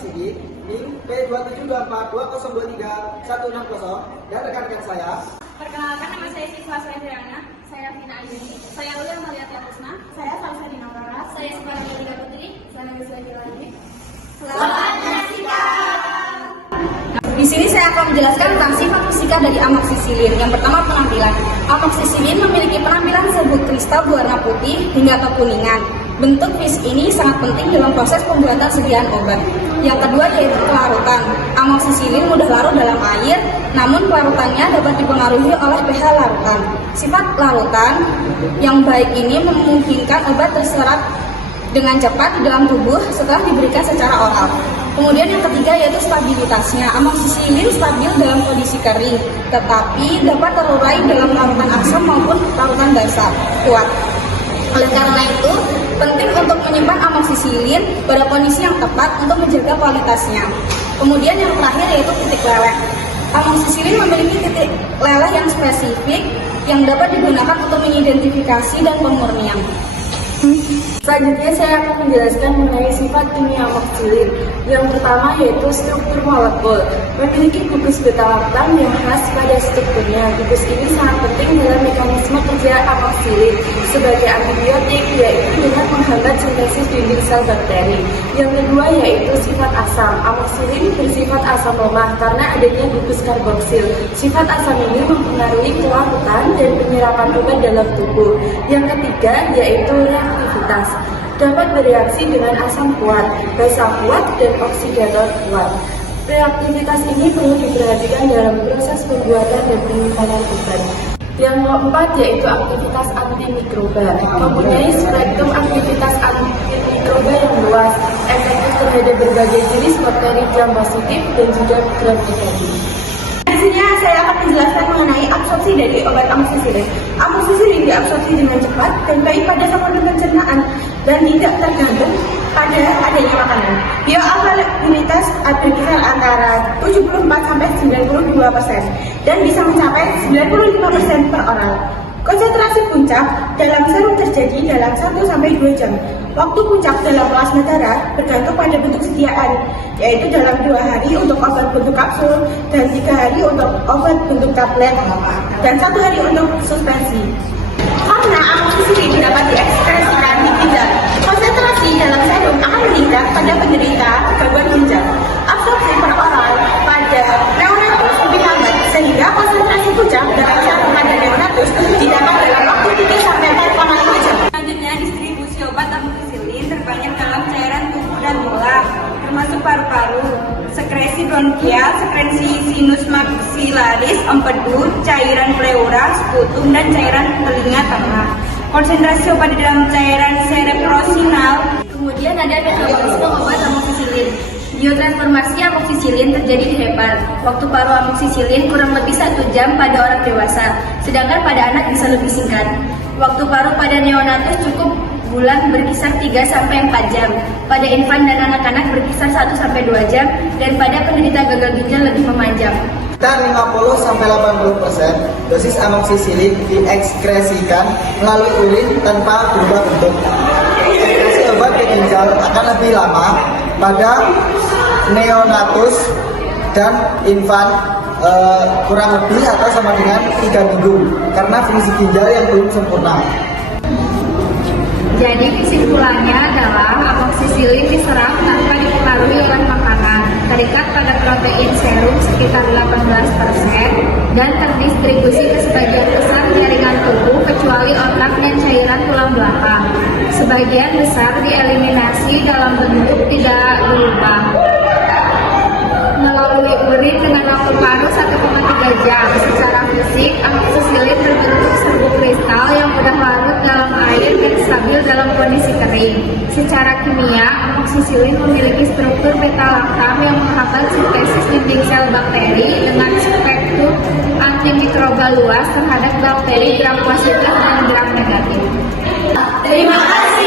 Siddiq, NIM P27242023160, dan rekan-rekan saya. Perkenalkan, nama saya Siswa Selaindirana. Saya Vina Ayuni. Saya Ulia Malia Tiatusna. Saya Salsa Dina Aurora. Saya Sebarang Liga Putri. Saya Wiswa Lagi. Selamat menyaksikan. Di sini saya akan menjelaskan tentang sifat fisika dari amoksisilin. Yang pertama, penampilan. Amoksisilin memiliki penampilan serbuk kristal berwarna putih hingga kekuningan. Bentuk fisik ini sangat penting dalam proses pembuatan sediaan obat. Yang kedua yaitu kelarutan. Amoksisilin mudah larut dalam air, namun kelarutannya dapat dipengaruhi oleh pH larutan. Sifat larutan yang baik ini memungkinkan obat terserap dengan cepat di dalam tubuh setelah diberikan secara oral. Kemudian yang ketiga yaitu stabilitasnya. Amoksisilin stabil dalam kondisi kering, tetapi dapat terurai dalam larutan asam maupun larutan basah kuat. Oleh karena itu, penting untuk menyimpan amoksisilin pada kondisi yang tepat untuk menjaga kualitasnya. Kemudian yang terakhir yaitu titik leleh. Amoksisilin memiliki titik leleh yang spesifik yang dapat digunakan untuk mengidentifikasi dan pemurnian. Selanjutnya saya akan menjelaskan mengenai sifat kimia amoksisilin. Yang pertama yaitu struktur molekul. Memiliki gugus beta-laktam yang khas pada strukturnya. Gugus ini sangat penting dalam mekanisme kerja amoksisilin sebagai antibiotik, yaitu dengan menghambat sintesis dinding sel bakteri. Yang kedua yaitu sifat asam. Amoksisilin bersifat asam lemah karena adanya gugus karboksil. Sifat asam ini mempengaruhi kelarutan dan penyerapan obat dalam tubuh. Yang ketiga yaitu reaktivitas. Dapat bereaksi dengan asam kuat, basa kuat, dan oksidator kuat. Reaktivitas ini perlu diperhatikan dalam proses pembuatan dan penyimpanan obat. Yang keempat yaitu aktivitas antimikroba. Mempunyai spektrum aktivitas antimikroba yang luas, efektif terhadap berbagai jenis bakteri gram positif dan juga gram negatif. Di sini saya akan menjelaskan mengenai absorpsi dari obat amoksisilin. Amoksisilin diabsorpsi dengan cepat dan baik pada saluran pencernaan dan tidak tergantung pada adanya makanan. Bioavailabilitas berkisar antara 74-92% dan bisa mencapai 95% per oral. Konsentrasi puncak dalam serum terjadi dalam 1-2 jam. Waktu puncak dalam plasma darah bergantung pada bentuk sediaan, yaitu dalam 2 hari untuk obat bentuk kapsul dan 3 hari untuk obat bentuk tablet dan 1 hari untuk suspensi. Karena amoksisilin dapat diekspresikan di ginjal, konsentrasi dalam serum akan meningkat pada penderita gangguan ginjal. Absorpsi per oral pada neonatus lebih lambat, sehingga konsentrasi puncak dalam serum pada neonatus didapat dalam waktu 3-4,5 jam. Selanjutnya, distribusi obat amoksisilin terbanyak dalam cairan tubuh dan bola, termasuk paru-paru, sekresi bronkial, sekresi sinus maksilaris, empedu, cairan pleura, sputum, dan cairan telinga tengah. Konsentrasi obat di dalam cairan cerebrosinal. Kemudian ada metabolisme obat amoksisilin. Biotransformasi amoksisilin terjadi di hepar. Waktu paru amoksisilin kurang lebih 1 jam pada orang dewasa, sedangkan pada anak bisa lebih singkat. Waktu paru pada neonatus cukup bulan berkisar 3-4 jam. Pada infan dan anak-anak berkisar 1-2 jam, dan pada penderita gagal ginjal lebih memanjang. Dan 50-80% dosis amoksisilin diekskresikan melalui urin tanpa berubah bentuk. Ekskresi obat ke ginjal akan lebih lama pada neonatus dan infan, kurang lebih atau sama dengan 3 minggu karena fungsi ginjal yang belum sempurna. Jadi kesimpulannya adalah amoksisilin diserap tanpa dipengaruhi oleh makanan, terikat pada protein serum sekitar 18% dan terdistribusi ke sebagian besar jaringan tubuh kecuali otak dan cairan tulang belakang. Sebagian besar dieliminasi dalam bentuk tidak berubah melalui urin dengan waktu paru 1,3 jam. Secara fisik, amoksisilin berbentuk serbuk kristal yang mudah larut dalam air dan stabil dalam kondisi kering. Secara kimia, amoksisilin memiliki struktur beta-laktam yang menghambat sintesis dinding sel bakteri dengan spektrum antimikroba luas terhadap bakteri gram positif dan gram negatif. Terima kasih.